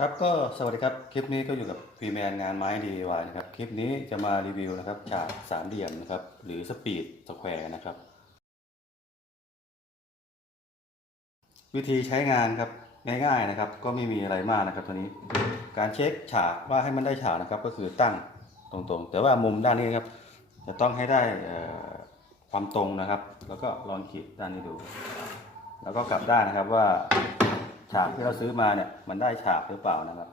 ครับก็สวัสดีครับ คลิปนี้ก็อยู่กับพีแมนงานไม้ดีวายนะครับ คลิปนี้จะมารีวิวนะครับฉากสามเหลี่ยมนะครับ หรือสปีดสแควร์นะครับ วิธีใช้งานครับง่ายๆนะครับ ก็ไม่มีอะไรมากนะครับ ตัวนี้การเช็คฉากว่าให้มันได้ฉากนะครับ ก็คือตั้งตรงๆ แต่ว่ามุมด้านนี้ครับจะต้องให้ได้ความตรงนะครับ แล้วก็ลองขีดด้านนี้ดู แล้วก็กลับด้านนะครับว่า ฉากที่เราซื้อมาเนี่ย มันได้ฉากหรือเปล่านะครับ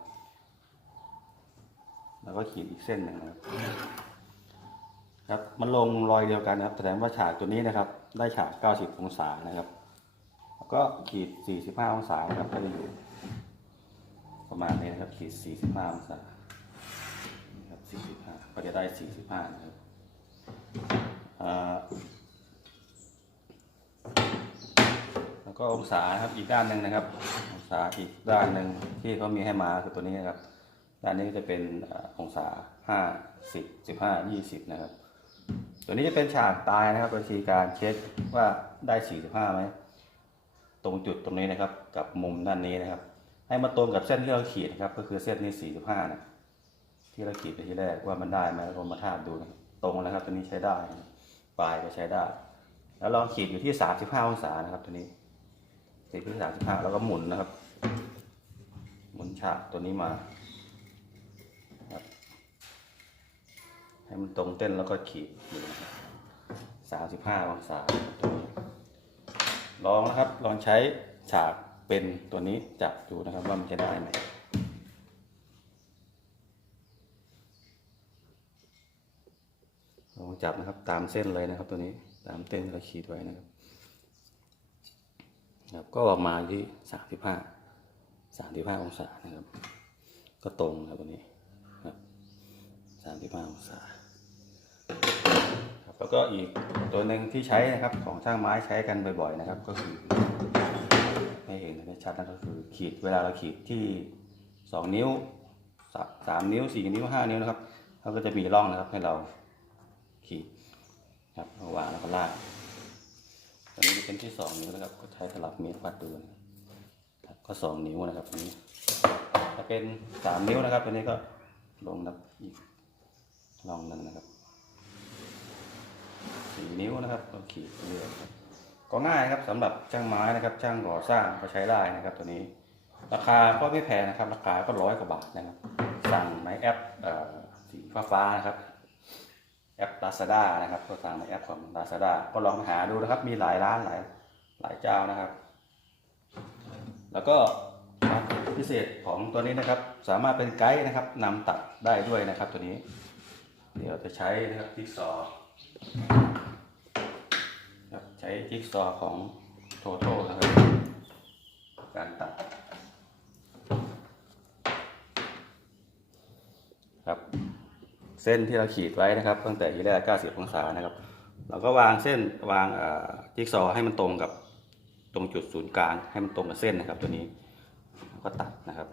แล้วก็ขีดอีกเส้นหนึ่งนะครับ ครับ มันลงรอยเดียวกันนะครับ แสดงว่าฉากตัวนี้นะครับ ได้ฉาก 90 องศานะครับ แล้วก็ขีด 45 องศานะครับก็จะอยู่ ประมาณนี้นะครับ ขีด 45 องศาครับ45ก็จะได้ 45 นะครับแล้วก็องศานะครับอีกด้านหนึ่งนะครับ ศาอีกด้านหนึ่งที่เขามีให้มาคือตัวนี้นะครับ ด้านนี้ก็จะเป็นอ่าองศา5 10 15 20นะครับ ตัวนี้จะเป็นฉากตายนะครับวิธีการเช็คว่าได้45ไหมตรงจุดตรงนี้นะครับ กับมุมด้านนี้นะครับ ให้มาตรงกับเส้นที่เราขีดนะครับ ก็คือเส้นนี้45นะที่เราขีดไปที่แรกว่ามันได้ไหมแล้วก็มาทาบดูนะครับตรงนะครับ ตัวนี้ใช้ได้ ปลายก็ใช้ได้ แล้วลองขีดอยู่ที่35องศานะครับตัวนี้ ขีดที่35แล้วก็หมุนนะครับ หมุนฉากตัวนี้มาครับให้มันตรงเต้นแล้วก็ขีดอยู่นะครับ35องศาลองนะครับ ลองใช้ฉากเป็นตัวนี้จับดูนะครับว่ามันจะได้ไหมลองจับนะครับตามเส้นเลยนะครับตัวนี้ตามเส้นที่เราขีดไว้นะครับ ครับก็ออกมาที่สามสิบห้าสามสิบห้าองศานะครับ ก็ตรงนะครับตัวนี้ครับสามสิบห้าองศาครับแล้วก็อีกตัวหนึ่งที่ใช้นะครับของช่างไม้ใช้กันบ่อยๆนะครับ ก็คือให้เห็นได้ชัดนะก็คือขีดเวลาเราขีดที่สองนิ้วสามนิ้วสี่นิ้วห้านิ้วนะครับเขาก็จะมีร่องนะครับให้เราขีดครับวางแล้วก็ลาก ตัวนี้เป็นที่สองนิ้วนะครับ ก็ใช้สลับเมตรวัดดูนะครับก็สองนิ้วนะครับอันนี้ถ้าเป็นสามนิ้วนะครับตัวนี้ก็ลงนับอีกร่องนึงนะครับสี่นิ้วนะครับเราขีดเรื่อยก็ง่ายครับสำหรับช่างไม้นะครับช่างก่อสร้างก็ใช้ได้นะครับตัวนี้ ราคาก็ไม่แพงนะครับ ราคาก็ร้อยกว่าบาทนะครับ สั่งในแอปเอ่อสีฟ้าฟ้าๆนะครับ แอป Lazada นะครับ ก็สั่งในแอปของ Lazada ก็ลองไปหาดูนะครับ มีหลายร้านหลายหลายเจ้านะครับ แล้วก็พิเศษของตัวนี้นะครับ สามารถเป็นไกด์นะครับนำตัดได้ด้วยนะครับตัวนี้ เดี๋ยวจะใช้นะครับจิ๊กซอว์ครับใช้จิ๊กซอว์ของโทโทนะครับการตัดครับ เส้นที่เราขีดไว้นะครับ ตั้งแต่ที่แรก90 องศานะครับ เราก็วางเส้นวางจิ๊กซอว์ให้มันตรงกับตรงจุดศูนย์กลางให้มันตรงกับเส้นนะครับ ตัวนี้แล้วก็ตัดนะครับ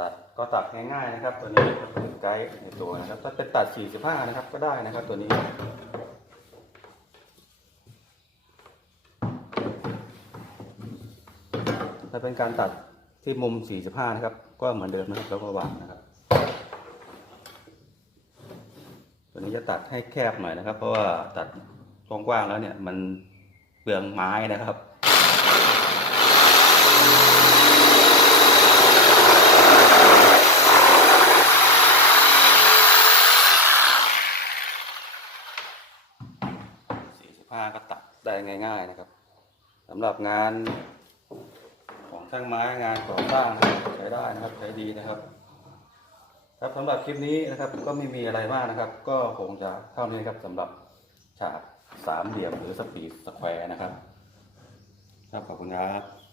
ตัด ก็ตัดง่ายๆนะครับ ตัวนี้เป็นไกด์ในตัวนะครับถ้าเป็นตัด 45 นะครับก็ได้นะครับตัวนี้ถ้าเป็นการตัดที่มุม 45 นะครับ ก็เหมือนเดิมนะครับแล้วก็วางนะครับ ตัวนี้จะตัดให้แคบหน่อยนะครับ เพราะว่าตัดกว้างๆแล้วเนี่ยมันเปลืองไม้นะครับ 45 ก็ตัดได้ ง่าย ๆนะครับสำหรับงานของช่างไม้งานก่อสร้างใช้ได้นะครับใช้ดีนะครับ ครับสำหรับคลิปนี้นะครับก็ไม่มีอะไรมากนะครับ ก็คงจะเท่านี้ครับสำหรับฉากสามเหลี่ยมหรือสปีดสแควร์นะครับ ครับขอบคุณครับ